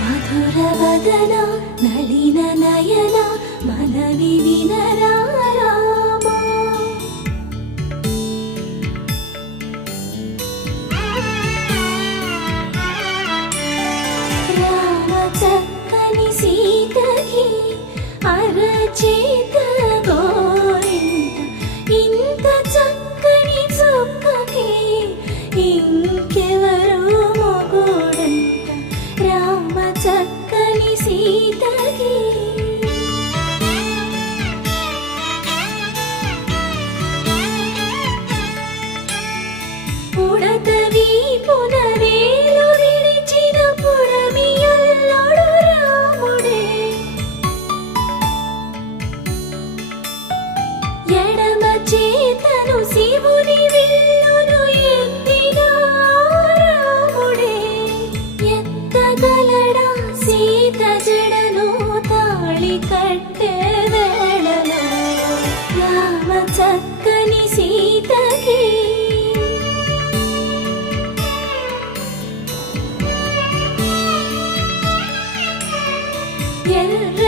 మధుర వదన నళిన నయన మనవి వినరా రామా. రామ చక్కని సీతకి అరచేత గోరింట, ఇంత చక్కని చుక్కకి ఇంకెవరు మొగుడంట. రామ చక్కని సీతకి ఉడత వీపున వేలు విడిచిన పుడమియల్లుడు రాముడే. ఎడమ చేతను శివుని విల్లును ఎత్తిన రాముడే. ఎత్తగలడా సీత జడను తాళి కట్టే వేళలో. రామ చక్కని సీతకి ఎర్ర